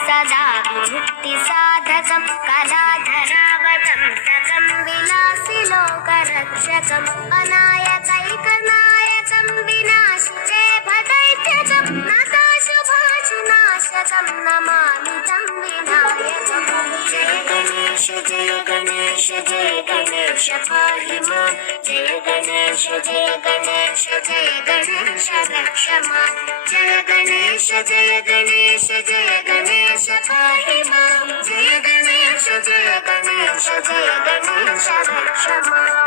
सदा मुक्ति साधकं कलाधरावतं सकं विलासि लोकरक्षकं अनायकैकनायकं विनाशिते भदैत्यजं नताशुभाशुनाशकं नमामि तं विनायकं। जय गणेश जय गणेश जय गणेश पाहि मां। जय गणेश जय गणेश जय गणेश रक्ष मां। जय गणेश जय गणेश जय गणेश पाहि मां। जय गणेश जय गणेश जय गणेश रक्ष मां।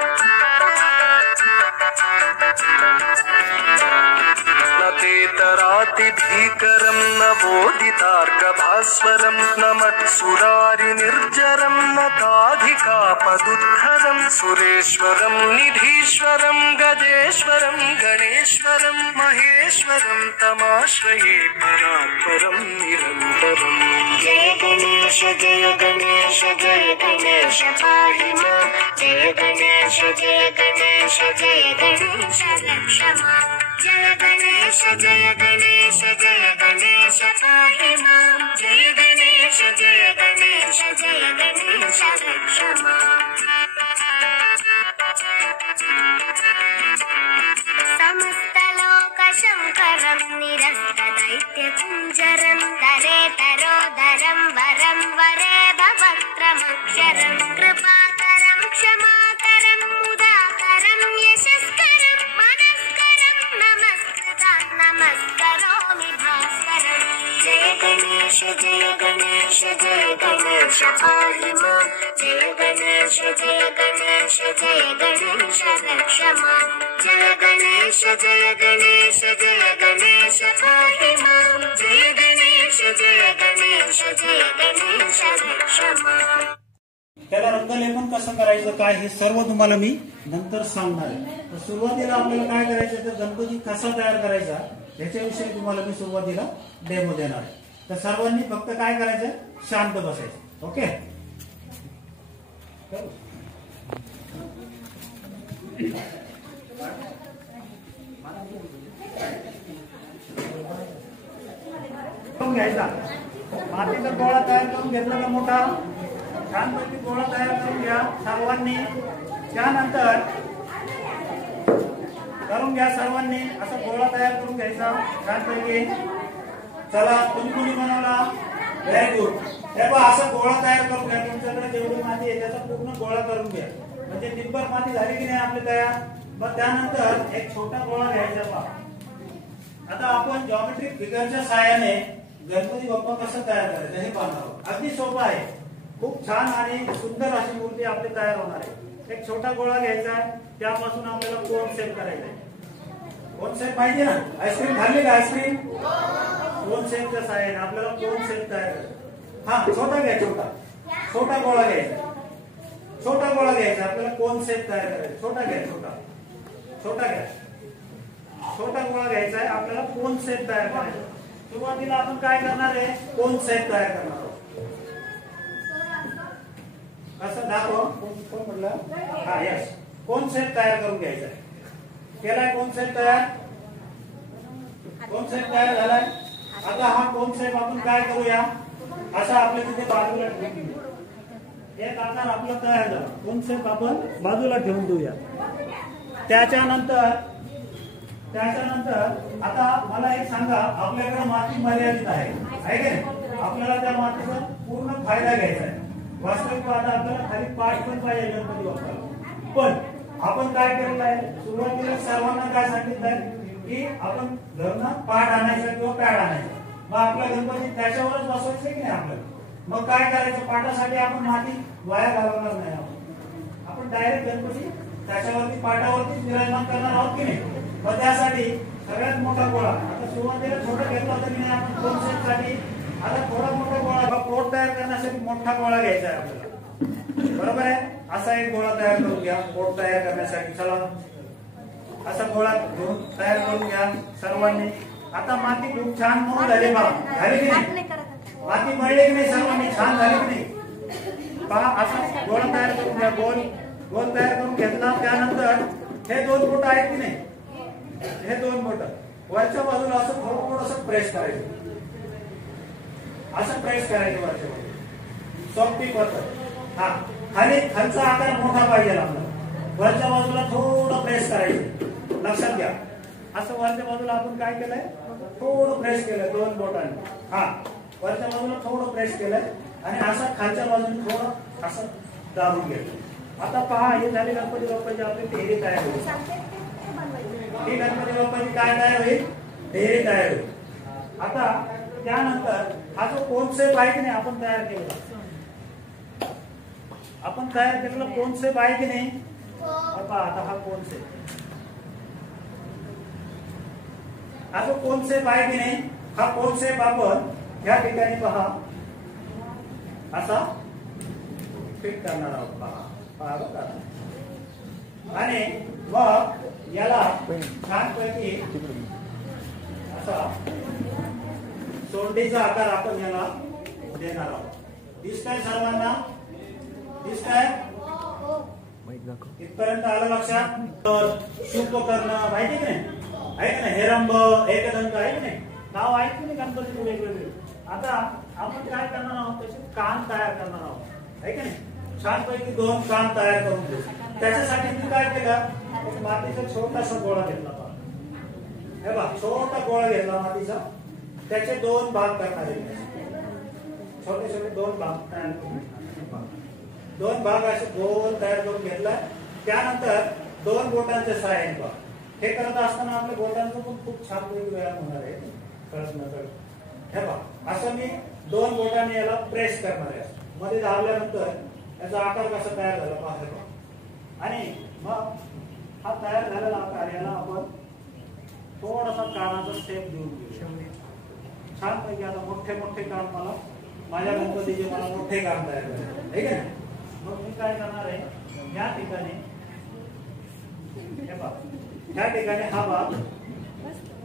भीकरं न बोधितार्कभास्वरं न मत्सुरारिनिर्जरं न ताधिकापदुद्धरं सुरेश्वरं निधीश्वरं गजेश्वरं गणेश्वरं महेश्वरं तमाश्रये परात्परं निरन्तरम्। जय गणेश जय गणेश जय गणेश पाहि मां। जय गणेश जय गणेश जय गणेश रक्ष मां। जय गणेश जय गणेश जय गणेश पाहि मां। जय गणेश जय गणेश जय गणेश रक्ष मां। समस्तलोकशङ्करं निरस्तदैत्यकुञ्जरं तरेतरोदरं वरं वरे भवक्त्रमक्षरं कृपाकरं क्षमाकरं मुदाकरं यशस्करं मनस्करं नमस्करोमि भास्करं। जय गणेश जय गणेश जय गणेश पाहि मां। जय गणेश जय गणेश जय गणेश रक्ष मां। जय गणेश जय गणेश जय गणेश पाहि मां। जय गणेश जय गणेश जय गणेश रक्ष मां। त्याला रंगलेपन कसं करायचं काय हे सर्व तुम्हाला मी नंतर सांगणार आहे। तर सुरुवातीला आपल्याला काय करायचं तर गणपती कसा तयार करायचा याच्याविषयी तुम्हाला मी सुरुवातीला डेमो देणार आहे। तर सर्वांनी फक्त काय करायचं शांत बसायचं। ओके घ्यायचा मातीचा गोळा तयार करून घेतला का मोठा छानपैकी गोळा तयार करून घ्या सर्वांनी। त्यानंतर करून घ्या सर्वांनी असा गोळा तयार करून घ्यायचा छानपैकी। चला कुणी बनवला व्हेरी गुड। तेव्हा असं गोळा तयार करून घ्या तुमच्याकडे जेवढी माती आहे त्याचा पूर्ण गोळा करून घ्या म्हणजे निब्बर माती झाली की नाही आपली तयार। मग त्यानंतर एक छोटा गोळा घ्यायचा पहा। आता आपण जॉमेट्रिक फिगरच्या सहाय्याने गणपती बाप्पा कसं तयार करायचं हे पाहणार आहोत। अगदी सोपं आहे खूप छान आणि सुंदर अशी मूर्ती आपली तयार होणार आहे। एक छोटा गोळा घ्यायचा आहे त्यापासून आपल्याला कोन सेट करायचा आहे। कोन सेट माहिती ना आईस्क्रीम खाल्ली का आईस्क्रीम कोन सेटच्या सहाय्याने आपल्याला कोन सेट तयार करायचा। हा छोटा घ्या छोटा गोळा घ्यायचा छोटा गोळा घ्यायचा आपल्याला कोन सेट तयार करायचा। छोटा घ्या छोटा घ्या छोटा गोळा घ्यायचा आहे आपल्याला कोन सेट तयार करायचा। सुरुवातीला आपण काय करणार आहे कोन सेट तयार करणार आहोत। कसं दाखव कोण म्हटलं हा यस कोन सेट तयार करून घ्यायचा आहे। केलाय कोन सेट तयार झालाय। आता हा कोन सेट आपण काय करूया असा आपल्या तिथे बाजूला ठेवून देऊ। एक आकार आपला तयार झाला कोन सेट आपण बाजूला ठेवून देऊया। त्याच्यानंतर आता मला एक सांगा आपल्याकडे माती मर्यादित आहे की नाही आपल्याला त्या मातीचा पूर्ण फायदा घ्यायचा आहे। वास्तविक पाहता आपल्याला खाली पाठ पण पाहिजे गणपती बाप्पाला पण आपण काय केलेलं आहे सुरुवातीला सर्वांना काय सांगितलंय की आपण घरनं पाठ आणायचा किंवा पॅड आणायचा। मग आपला गणपती त्याच्यावरच बसवायचं की नाही आपल्याला। मग काय करायचं पाठासाठी आपण माती वाया घालवणार नाही आपण डायरेक्ट गणपती त्याच्यावरती पाठावरती विराजमान करणार आहोत की नाही। मग त्यासाठी सगळ्यात मोठा गोळा आता सुरुवातीला छोटा घेतला होता की नाही आपण कोन शेप साठी. आता थोडा मोठा गोळा प्लॉट तयार करण्यासाठी मोठा गोळा घ्यायचा आहे आपल्याला, बरोबर आहे. असा एक गोळा तयार करून घ्या प्लॉट तयार करण्यासाठी. चला असा गोळा घेऊन तयार करून घ्या सर्वांनी. आता माती खूप छान मऊ झाली बा, झाली की नाही? माती मळली की नाही सर्वांनी, छान झाली की नाही? पहा असा गोळा तयार करून घ्या. गोल गोल तयार करून घेतला. त्यानंतर हे 2 बोट आहेत की नाही, हे 2 बोट वरच्या बाजूला असं थोडंसं प्रेस करायचं, असं प्रेस करायचं वरच्या बाजूला सॉफ्टी पद्धत. हा खाली खालचा आकार मोठा पाहिजे आपल्याला, वरच्या बाजूला थोडं प्रेस करायचं. लक्षात घ्या असं वरच्या बाजूला आपण काय केलंय, थोडं प्रेस केलंय 2 बोटांनी. हा वरच्या बाजूला थोडं प्रेस केलंय आणि असं खालच्या बाजूने थोडं असं दाबून घेतलं. आता पहा हे झाले गणपती बाप्पाची आपली ढेरी तयार होईल. ही गणपती बाप्पाची काय तयार होईल, ढेरी तयार होईल. आता त्यानंतर हा जो कोन शेप आहे की नाही आपण तयार केलेला, आपण तयार केलेला कोन शेप आहे की नाही. आता हा कोन शेप, हा जो कोन शेप आहे की नाही, हा कोन शेप आपण या ठिकाणी पहा असा फिट करणार आहोत. पहा बघा. आणि मग याला छानपैकी असा सोंडीचा आकार आपण याला देणार आहोत. दिसतंय सर्वांना, दिसतंय इथपर्यंत आलं लक्षात. तर शुभ करणं माहिती की नाही, आहे की नाही, हेरंब एकदंत आहे की नाही, नाव आहे की नाही गणपतीचे वेगवेगळे. आता आपण काय करणार आहोत, त्याचे कान तयार करणार आहोत, आहे की नाही. छानपैकी 2 कान तयार करून घेऊ. त्याच्यासाठी मी काय केलं, मातीचा छोटासा गोळा घेतला. हे बघा छोटा गोळा घेतला मातीचा, त्याचे 2 भाग करणार आहे. छोटे छोटे 2 भाग तयार करून 2 भाग असे गोल तयार करून घेतला. त्यानंतर 2 बोटांचे सहाय्याने पहा. हे करत असताना आपल्या बोटांचा पण खूप छान व्यायाम होणार आहे, कळत नकळत. हे पहा असं मी 2 बोटांनी याला प्रेस करणार आहे. मध्ये दाबल्यानंतर याचा आकार कसा तयार झाला पहा. आणि मग हा तयार झालेला आकार याला आपण थोडासा कानाचा शेप देऊन घेऊ. छानपैकी आता मोठे मोठे कान, मला माझ्या गणपतीचे मला मोठे कान तयार करायचे, ठीक आहे. मग मी काय करणार आहे, या ठिकाणी हे पहा, या ठिकाणी हा भाग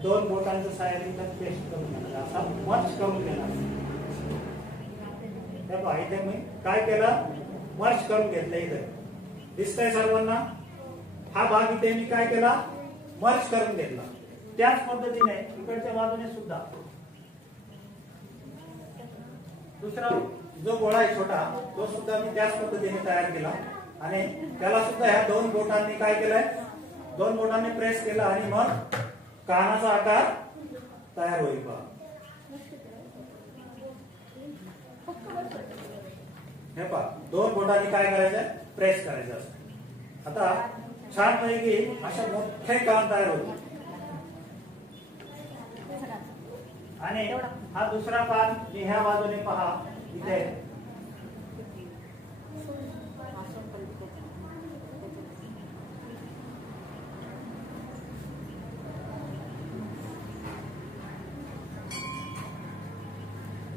2 बोटांच्या सहाय्याने पेस्ट करून घेणार, असा मर्ज करून घेणार. हे पहा इथे मी काय केलं, मर्ज करून घेतलं. इथे दिसतंय सर्वांना. हा भाग इथे मी काय केला, मर्ज करून घेतला. त्याच पद्धतीने इकडच्या बाजूने सुद्धा दुसरा जो गोळा आहे छोटा, तो सुद्धा मी त्याच पद्धतीने तयार केला. आणि त्याला सुद्धा ह्या 2 बोटांनी काय केलंय, 2 बोटांनी प्रेस केला आणि मग कानाचा आकार तयार होईल. पहा हे पहा 2 बोटांनी काय करायचंय, प्रेस करायचं असं. आता छानपैकी अशा मोठे कान तयार होते. आणि हा दुसरा कान मी ह्या बाजूने पहा इथे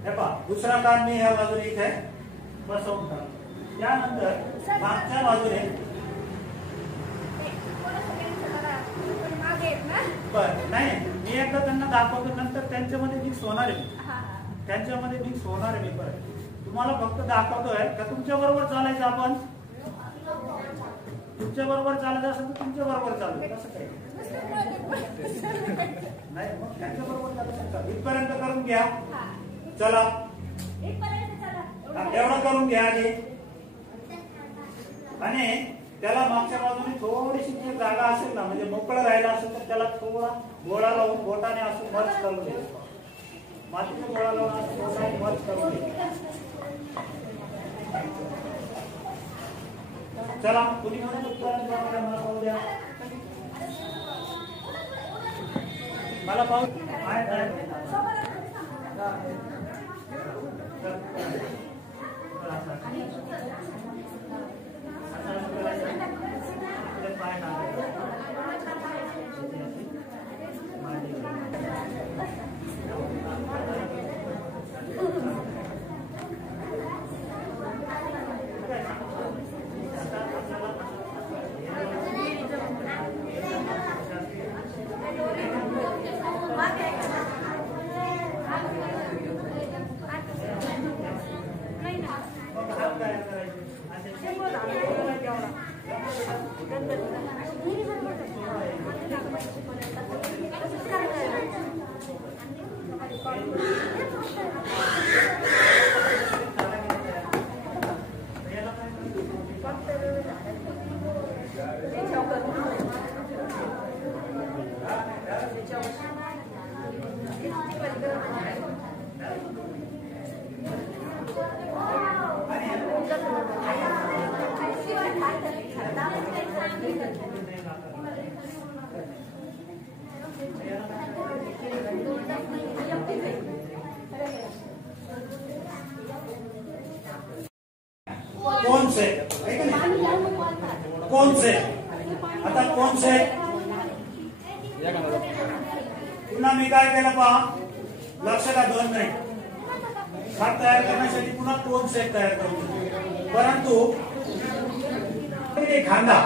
हे पहा दुसरा कान मी ह्या बाजूने इथे बसवून टाकतो. त्यानंतर मागच्या बाजूने बरं नाही, मी एकदा त्यांना दाखवतो, नंतर त्यांच्यामध्ये मिक्स होणार आहे, त्यांच्यामध्ये मिक्स होणार आहे. मी परत तुम्हाला फक्त दाखवतोय का तुमच्या बरोबर चालायचं. आपण तुमच्या बरोबर चालायचं असेल तर तुमच्या बरोबर चालू, कसं काही नाही, मग त्यांच्या बरोबर चालू शकता. इथपर्यंत करून घ्या. चला एवढं करून घ्या आधी. आणि त्याला मागच्या बाजूने थोडीशी जी जागा असेल ना, म्हणजे मोकळं राहिला असेल तर त्याला थोडा गोळा लावून बोटाने असं मर्ज करून घ्यायचं. मातीचा गोळा लावून असं बोटाने मर्ज करून घ्यायचं. चला कुणी मला पाहू द्या, मला पाहू मग हात तयार करायचे असे. कौन से कौन से आता कौन से पुन्हा मी काय केलं पहा लक्षात दोन मिनिट हात तयार करण्यासाठी पुन्हा कोण सेट तयार करतो परंतु खांदा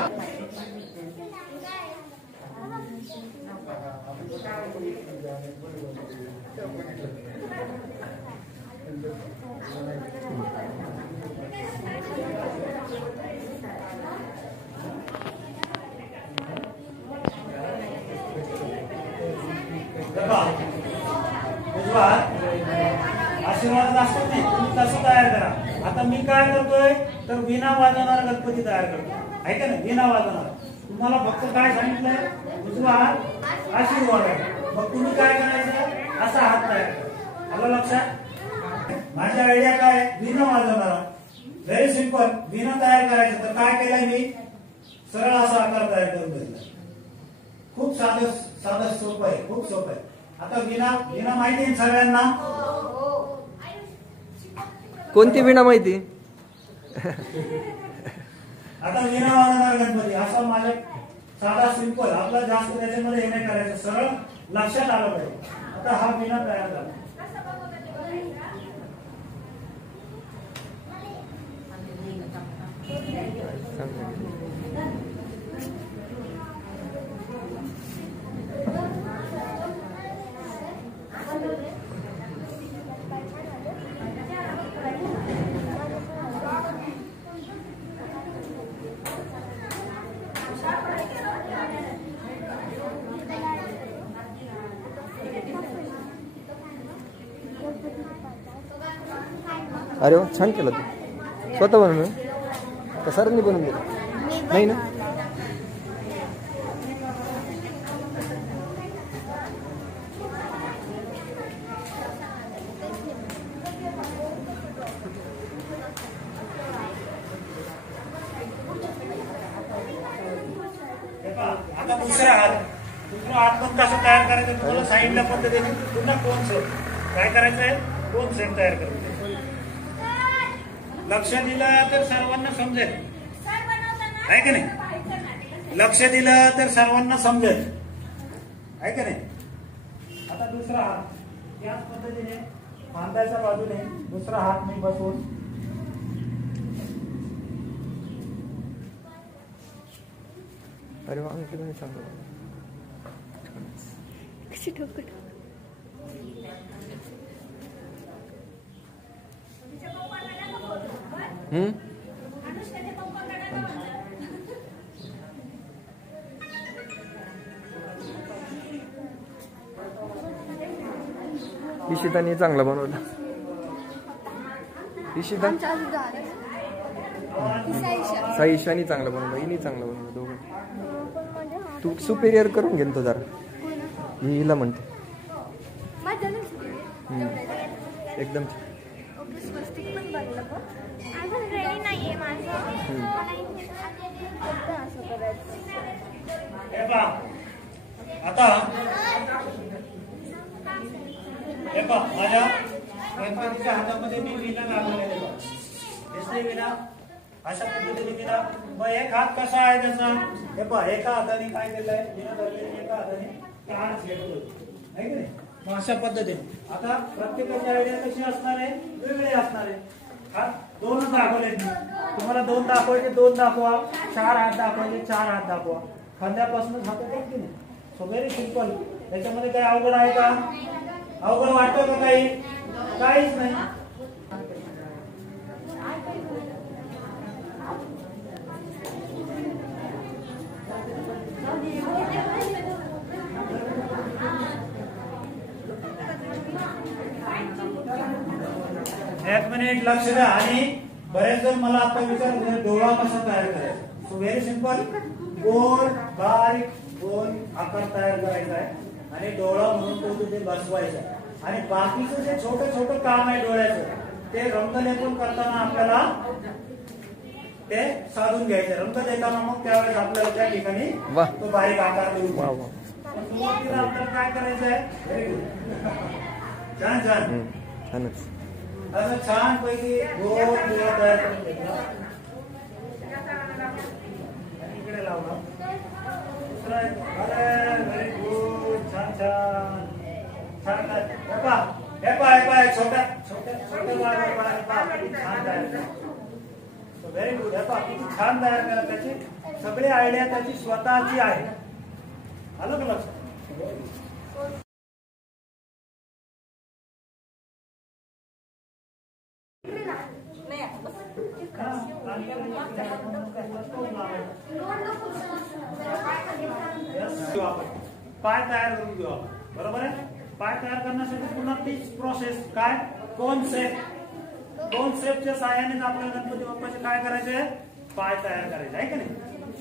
आशीर्वाद असतो नाही तुम्ही तसं तयार करा. आता मी काय करतोय तर वीणा वाजवणारा गणपती तयार करतो आहे का नाही. वीणा वाजवणार तुम्हाला फक्त काय सांगितलंय उजवा हात आशीर्वाद आहे. मग तुम्ही काय करायचं असा हात तयार करा. आलं लक्षात. माझी आयडिया काय वीणा वाजवणारा व्हेरी सिंपल. वीणा तयार करायचं तर काय केलंय मी सरळ असा आकार तयार करून घेतला. खूप साधं सोपं आहे खूप सोपं आहे. आता वीणा माहिती आहे सगळ्यांना. कोणती वीणा माहिती. आता वीणा वाजवणार गणपती असा माझ्या साधा सिंपल आपला जास्त त्याच्यामध्ये हे नाही करायचं सरळ लक्षात आलं पाहिजे. आता हा वीणा तयार झाला. अरे वा छान केलं तू स्वतः बनवलं का सरांनी बनवून दिलं नाही ना. आता दुसरा हात पण कसं तयार करायचं तुम्हाला सांगितल्या पद्धतीने पुन्हा कोण सेट काय करायचंय कोण सेट तयार करायचं. लक्ष दिलं तर सर्वांना समजेल आहे की नाही. लक्ष दिलं तर सर्वांना समजेल आहे की नाही. आता दुसरा हात याच पद्धतीने बांधायच्या बाजूने दुसरा हात मी बसवून अरे वा अंकित नाही सांगतो. इशिताने चांगला बनवला. इशिता साईशानी चांगला बनवला इनी चांगला बनवला. दोघं तू सुपेरियर करून घेन तो जरा हिला म्हणते एकदम आता माझ्या गणपतीच्या हातामध्ये मी वीणा लागलेले दिसते वीणा अशा पद्धतीने वीणा. मग एक हात कसा आहे त्याचा हे पहा एका हाताने काय केलंय वीणा धरलेली एका हाताने ताण घेतोय आहे की नाही. मग अशा पद्धतीने आता प्रत्येकाची आयडिया कशी असणार आहे वेगळी असणार आहे. हात दोनच दाखवले तुम्हाला दोन दाखवायचे दोन दाखवा. चार हात दाखवायचे चार हात दाखवा. खांद्यापासूनच हात येतात की नाही. So very simple. त्याच्यामध्ये काही अवघड आहे का अवघड वाटतं का काही? काहीच नाही. एक मिनिट लक्ष द्या. आणि बरेच जण मला आता विचारले डोळा कसा तयार करायचा. So very simple. गोल बारीक गोल आकार तयार करायचा आहे आणि डोळा म्हणून तो तिथे बसवायचा आहे. आणि बाकीचं जे छोटं छोटं काम आहे डोळ्याचं ते रंगलेपन करताना आपल्याला ते साधून घ्यायचे. रंग देताना मग त्यावेळेस आपल्याला त्या ठिकाणी तो बारीक आकार देऊ. सुरुवातीला आपल्याला काय करायचं आहे? Very good. छान छान छानच. असं छान पैकी गोल डोळा तयार करून घेतला. इकडे लावला. दुसरा व्हेरी गुड. छान छान छान. हे पहा छोट्या छोट्या छोट्या छान तयार करा. Very good. हे पहा किती छान तयार करा. त्याची सगळी आयडिया त्याची स्वतःची आहे. आलं का लक्षात? पाय तयार करून घेऊ आपण. बरोबर आहे. पाय तयार करण्यासाठी पुन्हा तीच प्रोसेस. काय? Cone shape. कोन शेपच्या साहाय्याने आपल्याला गणपती बाप्पाचे काय करायचे? पाय तयार करायचे आहे का नाही.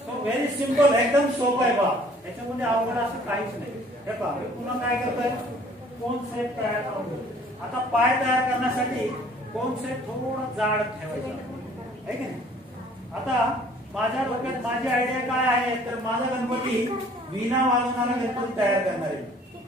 So very simple. एकदम सोपं आहे. पहा याच्यामध्ये अवघड असं काहीच नाही. हे पहा मी पुन्हा काय करतोय? कोन शेप तयार करून घेऊ. आता पाय तयार करण्यासाठी कोन शेप थोडा जाड ठेवायचा आहे की नाही. आता माझ्या डोक्यात माझी आयडिया काय आहे तर माझा गणपती वीणा वाजवणारा गणपती तयार करणार आहे.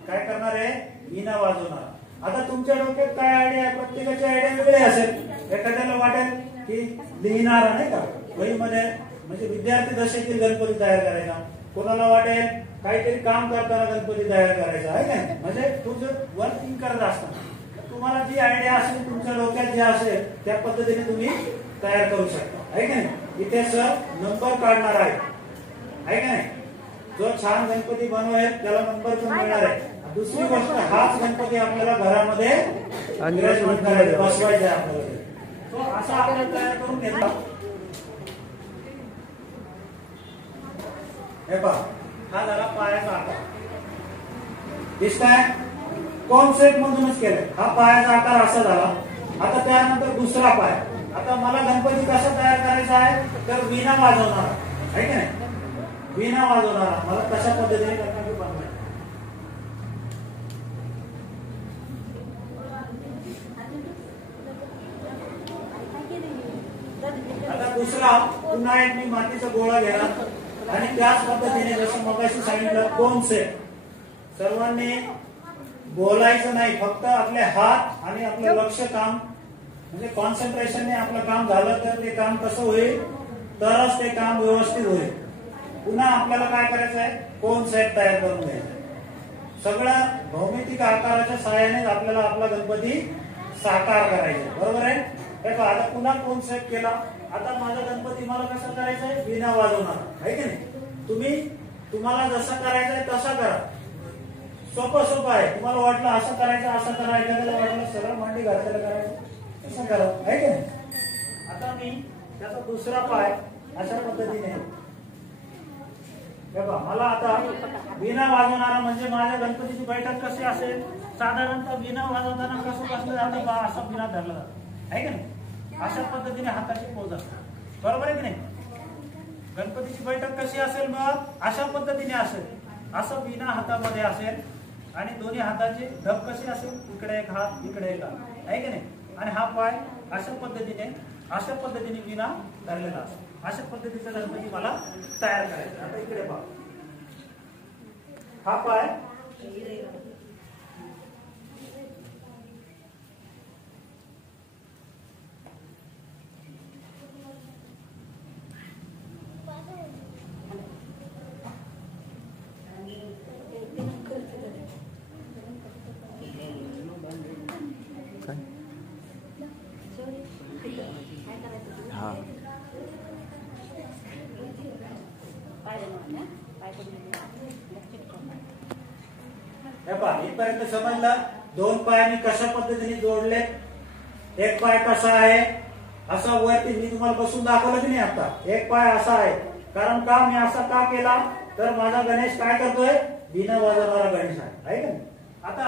काय करणार आहे? वीणा वाजवणारा. आता तुमच्या डोक्यात काय आयडिया आहे? प्रत्येकाची आयडिया वेगळी असेल. एखाद्याला वाटेल की लिहिणारा नाही का वहीमध्ये म्हणजे विद्यार्थी दशेतील गणपती तयार करायचा. कोणाला वाटेल काहीतरी काम करताना गणपती तयार करायचा आहे का. म्हणजे तुझं वर्किंग करत असताना तुम्हाला जी आयडिया असेल तुमच्या डोक्यात जे असेल त्या पद्धतीने तुम्ही तयार करू शकता आहे का नाही. इथे सर नंबर काढणार आहे का नाही. जो छान गणपती बनवेल त्याला नंबर पण मिळणार आहे. दुसरी गोष्ट हाच गणपती आपल्याला घरामध्ये बसवायचा आहे आपल्याला. तो असा आपल्याला तयार करून घेतला. हे पहा हा झाला पायाचा आकार. दिसताय? कॉन्सेप्ट मधूनच केलं. हा पायाचा आकार असा झाला. आता त्यानंतर दुसरा पाय. आता मला गणपती कसा तयार करायचा आहे तर वीणा वाजवणारा आहे की नाही. वीणा वाजवणारा मला कशा पद्धतीने गणपती बनवायचा. आता दुसरा पुन्हा एक मी मातीचा गोळा घेणार आणि त्याच पद्धतीने जसं मगाशी सांगितलं कॉन्सेप्ट. सर्वांनी बोलायचं नाही. फक्त आपले हात आणि आपलं लक्ष काम म्हणजे कॉन्सन्ट्रेशनने आपलं काम झालं तर ते काम कसं होईल तरच ते काम व्यवस्थित होईल. पुन्हा आपल्याला काय करायचं आहे? कोन सेट तयार करून घ्यायचं. सगळ्या भौमितिक आकाराच्या सहाय्याने आपल्याला आपला गणपती साकार करायचा. बरोबर आहे. आता पुन्हा कोन सेट केला. आता माझा गणपती मला कसा करायचा आहे? वीणा वाजवणार आहे की नाही. तुम्हाला जसं करायचं आहे तसा करा. सोपं आहे. तुम्हाला वाटलं असं करायचं असं करायचं एखाद्याला वाटलं सरळ मांडी घातलेलं करायचं असं करा आहे की नाही. आता मी त्याचा दुसरा पाय अशा पद्धतीने बघा. मला आता वीणा वाजवणारा म्हणजे माझ्या गणपतीची बैठक कशी असेल साधारणतः वीणा वाजवताना कसं बसलं जातं बा असं वीणा धरला जातं आहे की नाही. अशा पद्धतीने हाताची पोज असते. बरोबर आहे की नाही. गणपतीची बैठक कशी असेल मग अशा पद्धतीने असेल. असं वीणा हातामध्ये असेल आणि दोन्ही हाताची ढब कशी असेल इकडे एक हात इकडे एक हात आहे की नाही. आणि हा पाय अशा पद्धतीने वीणा धरलेला असेल. अशा पद्धतीचा गणपती मला तयार करायचा. आता इकडे पहा हा पाय इथपर्यंत समजलं. दोन पाय मी कशा पद्धतीने जोडले, एक पाय कसा आहे असं वरती मी तुम्हाला बसून दाखवलं की नाही. आता एक पाय असा आहे, कारण का मी असा का केला तर माझा गणेश काय करतोय, बिना वाजवणारा गणेश आहे का नाही. आता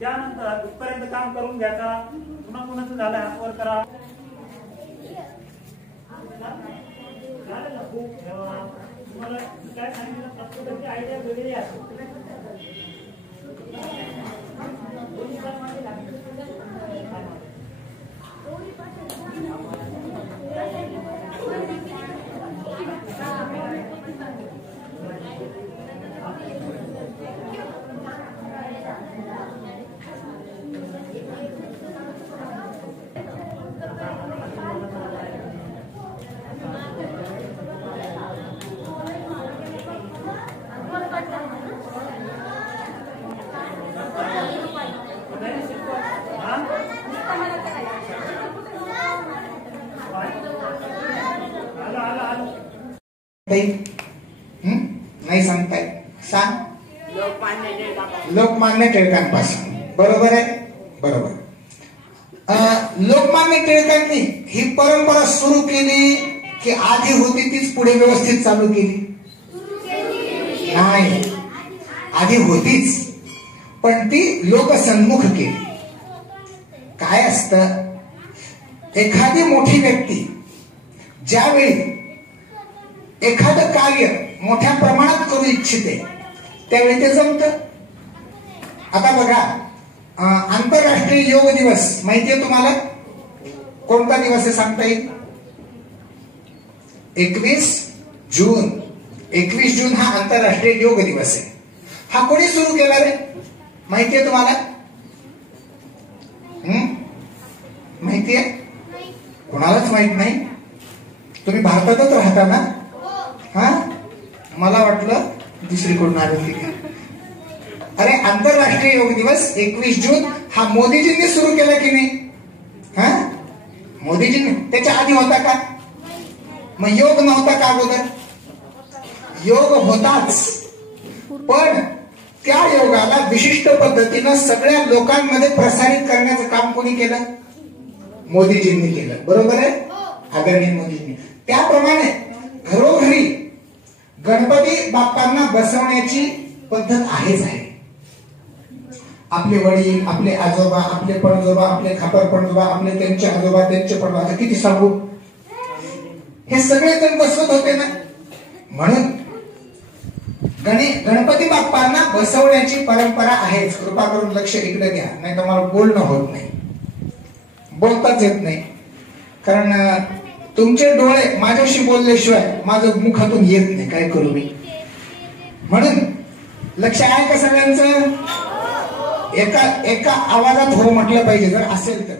त्यानंतर इथपर्यंत काम करून घ्यायचा. पुन्हा कुणाचं झालं हात वर करा. तुम्हाला काय सांगितलं प्रत्येकाची आयडिया वेगळी असेल. नाही सांगताय, सांग. लोकमान्य टिळकांपासून. बरोबर आहे, बरोबर. लोकमान्य टिळकांनी ही परंपरा सुरू केली की आधी होती तीच पुढे व्यवस्थित चालू केली? नाही, आधी होतीच, पण ती लोकसन्मुख केली. काय असतं, एखादी मोठी व्यक्ती ज्यावेळी एखादं कार्य मोठ्या प्रमाणात करू इच्छिते त्यावेळी ते जमतं. आता बघा, आंतरराष्ट्रीय योग दिवस माहितीये तुम्हाला? कोणता दिवस आहे सांगता येईल? 21 जून. 21 जून हा आंतरराष्ट्रीय योग दिवस आहे. हा कोणी सुरू केला रे, माहितीये तुम्हाला? माहितीये? कोणालाच माहित नाही. तुम्ही भारतातच राहता ना? हा, मला वाटलं दुसरीकडून आले की काय. अरे, आंतरराष्ट्रीय योग दिवस 21 जून हा मोदीजींनी सुरू केला की नाही? हा, मोदीजींनी. त्याच्या आधी होता का? मग योग नव्हता का अगोदर? योग होताच, पण त्या योगाला विशिष्ट पद्धतीनं सगळ्या लोकांमध्ये प्रसारित करण्याचं काम कोणी केलं? मोदीजींनी केलं. बरोबर आहे, आदरणीय मोदींनी. त्याप्रमाणे घरोघरी गणपती बाप्पांना बसवण्याची पद्धत आहेच आहे. आपले वडील, आपले आजोबा, आपले पणजोबा, आपले खापर पणजोबा, आपले त्यांचे आजोबा, त्यांचे पणजोबा, आता किती सांगू, हे सगळे जण बसवत होते ना. म्हणून गणपती बाप्पांना बसवण्याची परंपरा आहेच. कृपा करून लक्ष इकडे द्या, नाही तर मला बोलणं होत नाही, बोलताच येत नाही. कारण तुमचे डोळे माझ्याशी बोलल्याशिवाय माझं मुखातून येत नाही. काय करू मी? म्हणून लक्ष आहे का सगळ्यांचं? एका आवाजात हो म्हटलं पाहिजे जर असेल तर.